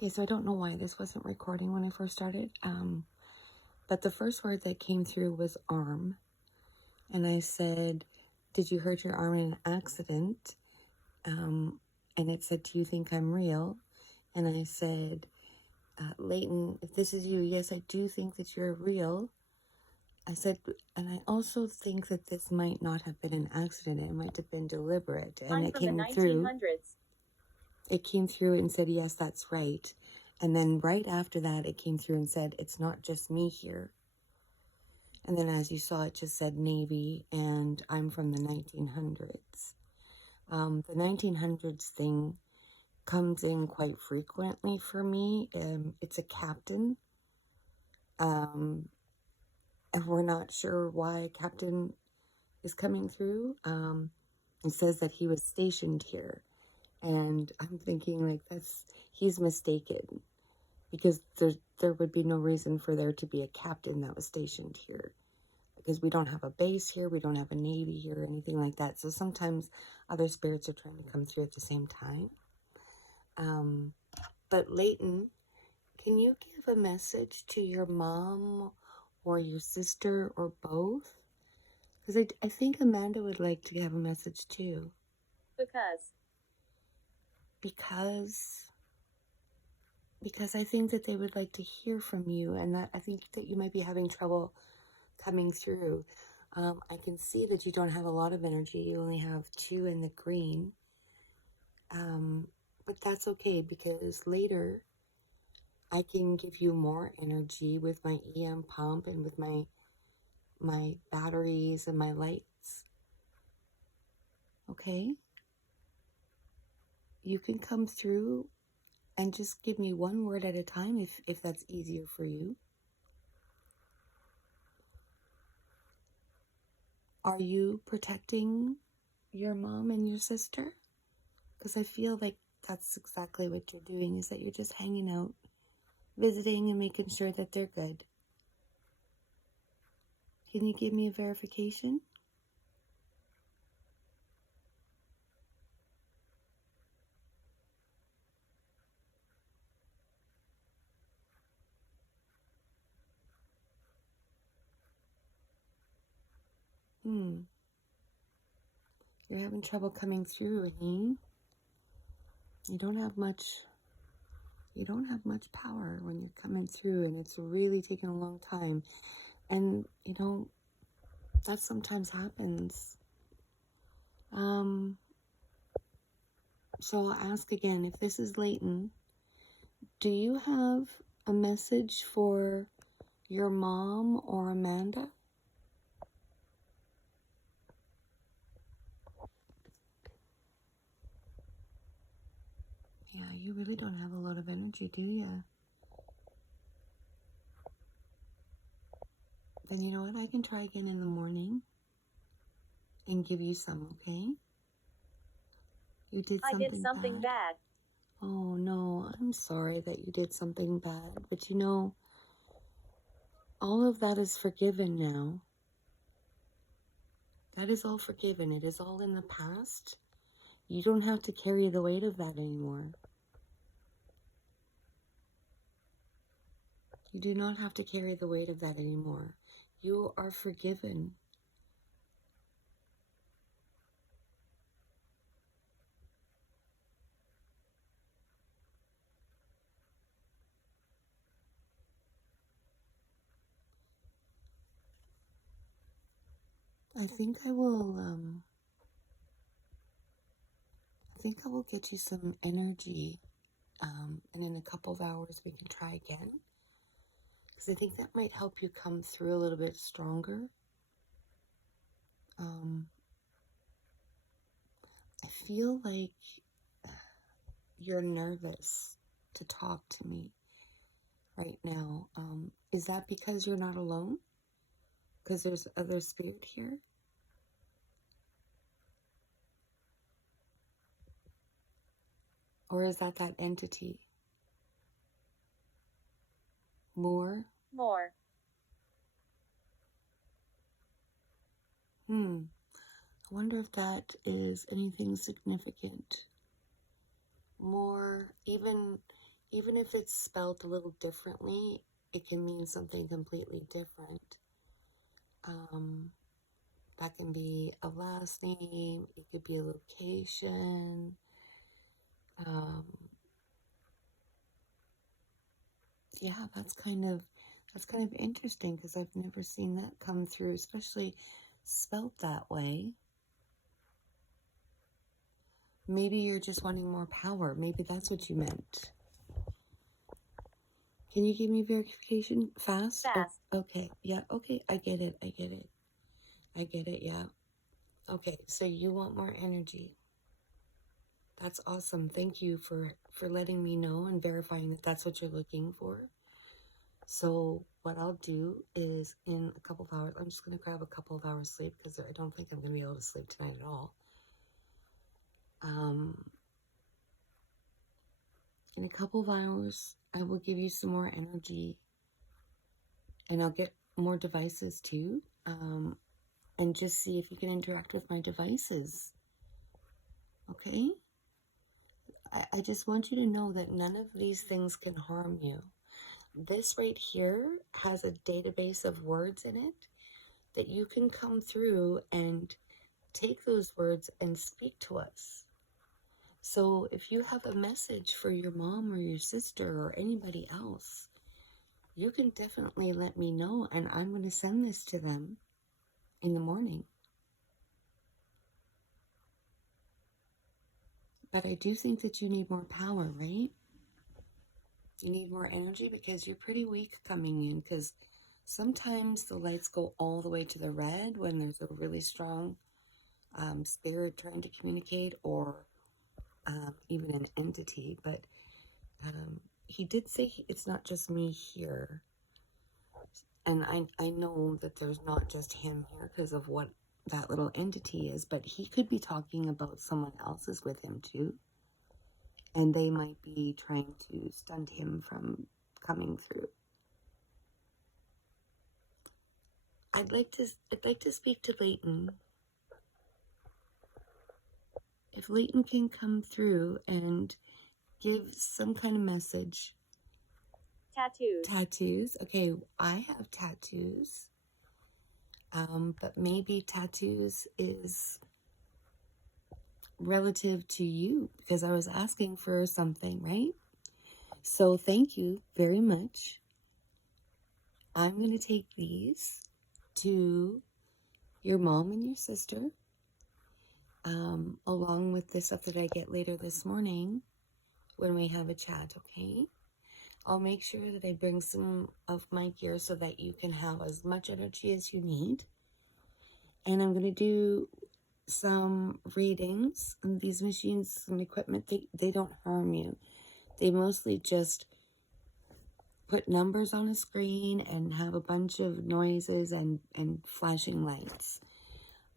Okay, so I don't know why this wasn't recording when I first started. But the first word that came through was arm. And I said, did you hurt your arm in an accident? And it said, do you think I'm real? And I said, Leighton, if this is you, yes, I do think that you're real. I said, and I also think that this might not have been an accident. It might have been deliberate. And it came through. It came through and said, yes, that's right. And then right after that, it came through and said, it's not just me here. And then as you saw, it just said Navy, and I'm from the 1900s. The 1900s thing comes in quite frequently for me. It's a captain. And we're not sure why captain is coming through. It says that he was stationed here. And I'm thinking, like, he's mistaken. Because there would be no reason for there to be a captain that was stationed here. Because we don't have a base here, we don't have a navy here, or anything like that. So sometimes other spirits are trying to come through at the same time. But Leighton, can you give a message to your mom or your sister or both? Because I think Amanda would like to have a message too. Because I think that they would like to hear from you, and that I think that you might be having trouble coming through. I can see that you don't have a lot of energy. You only have 2 in the green. But that's okay, because later I can give you more energy with my EM pump and with my batteries and my lights. Okay? You can come through and just give me one word at a time if that's easier for you. Are you protecting your mom and your sister? Because I feel like that's exactly what you're doing, is that you're just hanging out, visiting and making sure that they're good. Can you give me a verification? You're having trouble coming through, eh? You don't have much power when you're coming through, and it's really taking a long time. And that sometimes happens. So I'll ask again, if this is Leighton, do you have a message for your mom or Amanda? Yeah, you really don't have a lot of energy, do you? Then you know what? I can try again in the morning and give you some, okay? You did something bad. I did something bad. Oh, no. I'm sorry that you did something bad. But all of that is forgiven now. That is all forgiven. It is all in the past. You don't have to carry the weight of that anymore. You do not have to carry the weight of that anymore. You are forgiven. I think I will get you some energy, and in a couple of hours we can try again. Because I think that might help you come through a little bit stronger. I feel like you're nervous to talk to me right now. Is that because you're not alone? Because there's other spirit here? Or is that entity? More? I wonder if that is anything significant. More, even even if it's spelled a little differently, it can mean something completely different. That can be a last name, it could be a location. Yeah, that's kind of interesting, because I've never seen that come through, especially spelled that way. Maybe you're just wanting more power. Maybe that's what you meant. Can you give me verification fast? Fast. Oh, okay. Yeah. Okay. I get it. Yeah. Okay. So you want more energy. That's awesome. Thank you for letting me know and verifying that that's what you're looking for. So what I'll do is, in a couple of hours, I'm just going to grab a couple of hours sleep, because I don't think I'm going to be able to sleep tonight at all. In a couple of hours, I will give you some more energy, and I'll get more devices too, and just see if you can interact with my devices. Okay? I just want you to know that none of these things can harm you. This right here has a database of words in it that you can come through and take those words and speak to us. So if you have a message for your mom or your sister or anybody else, you can definitely let me know, and I'm going to send this to them in the morning. But I do think that you need more power, right? You need more energy, because you're pretty weak coming in, because sometimes the lights go all the way to the red when there's a really strong spirit trying to communicate, or even an entity. But he did say it's not just me here. And I know that there's not just him here because of what that little entity is, but he could be talking about someone else's with him too. And they might be trying to stunt him from coming through. I'd like to speak to Leighton. If Leighton can come through and give some kind of message. Tattoos. Okay, I have tattoos. But maybe tattoos is relative to you, because I was asking for something, right? So thank you very much. I'm going to take these to your mom and your sister, along with the stuff that I get later this morning when we have a chat, okay? I'll make sure that I bring some of my gear so that you can have as much energy as you need. And I'm going to do some readings. And these machines and equipment, they don't harm you. They mostly just put numbers on a screen and have a bunch of noises and flashing lights.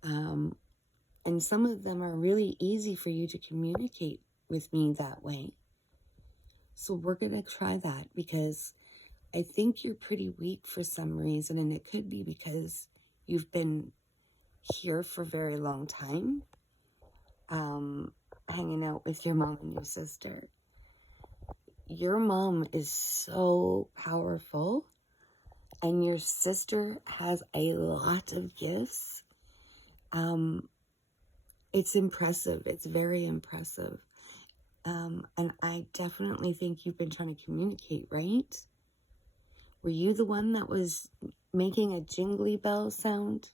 And some of them are really easy for you to communicate with me that way. So we're going to try that, because I think you're pretty weak for some reason, and it could be because you've been here for a very long time, hanging out with your mom and your sister. Your mom is so powerful, and your sister has a lot of gifts. It's impressive. It's very impressive. And I definitely think you've been trying to communicate, right? Were you the one that was making a jingly bell sound?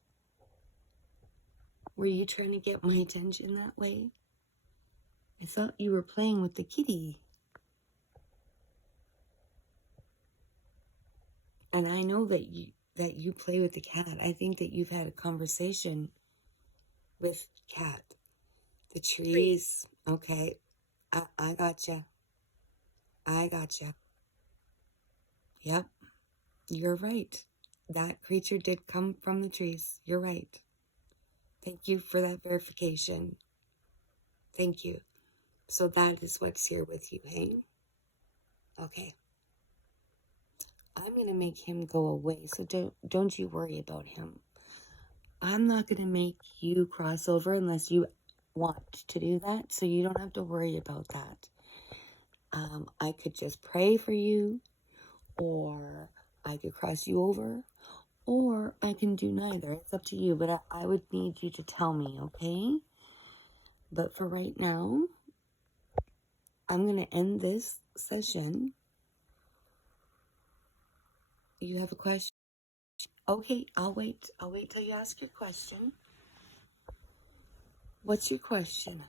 Were you trying to get my attention that way? I thought you were playing with the kitty. And I know that you play with the cat. I think that you've had a conversation with cat. The trees. Okay. I gotcha. Yep. You're right. That creature did come from the trees. You're right. Thank you for that verification. Thank you. So that is what's here with you, hey? Okay. I'm going to make him go away, so don't you worry about him. I'm not going to make you cross over unless you want to do that, so you don't have to worry about that. I could just pray for you, or I could cross you over, or I can do neither. It's up to you, but I would need you to tell me, okay? But for right now, I'm going to end this session. You have a question? Okay, I'll wait. I'll wait till you ask your question. What's your question?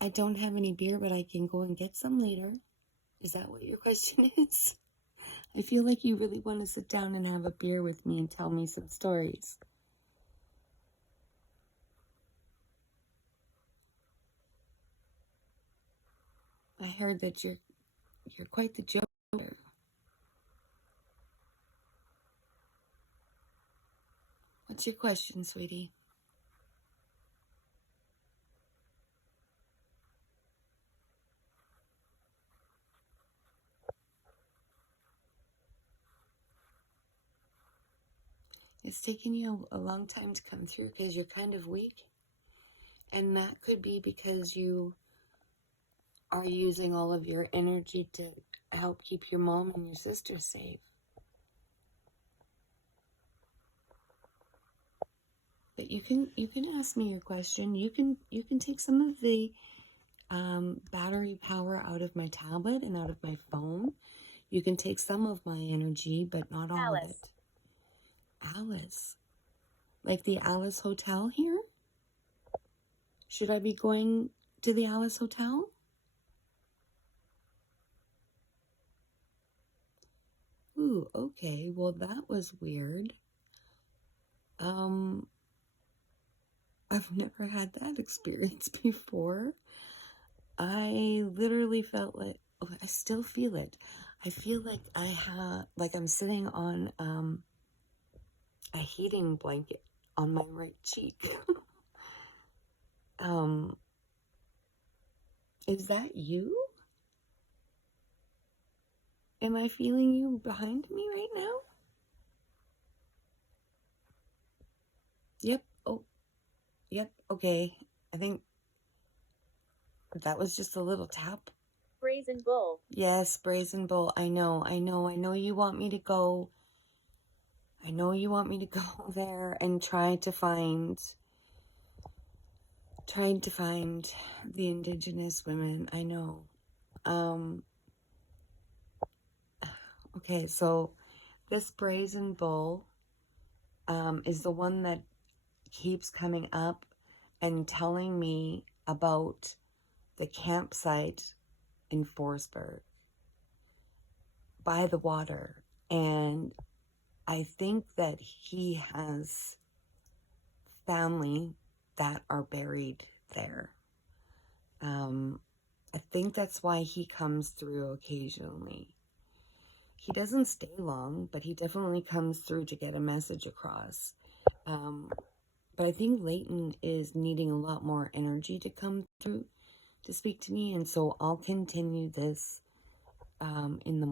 I don't have any beer, but I can go and get some later. Is that what your question is? I feel like you really want to sit down and have a beer with me and tell me some stories. I heard that you're quite the joker. What's your question, sweetie? It's taking you a long time to come through because you're kind of weak. And that could be because you are using all of your energy to help keep your mom and your sister safe. But you can ask me your question. You can take some of the battery power out of my tablet and out of my phone. You can take some of my energy, but not all of it. Alice. Like the Alice Hotel here? Should I be going to the Alice Hotel? Ooh, okay. Well, that was weird. I've never had that experience before. I literally felt like, oh, I still feel it. I feel like I'm sitting on a heating blanket on my right cheek. Is that you? Am I feeling you behind me right now? Yep. Oh, yep. Okay. I think that was just a little tap. Brazen Bull. Yes, Brazen Bull. I know you want me to go. I know you want me to go there and try to find the indigenous women. I know. Okay, so this Brazen Bull is the one that keeps coming up and telling me about the campsite in Forsberg by the water. And I think that he has family that are buried there. I think that's why he comes through occasionally. He doesn't stay long, but he definitely comes through to get a message across. But I think Leighton is needing a lot more energy to come through to speak to me, and so I'll continue this in the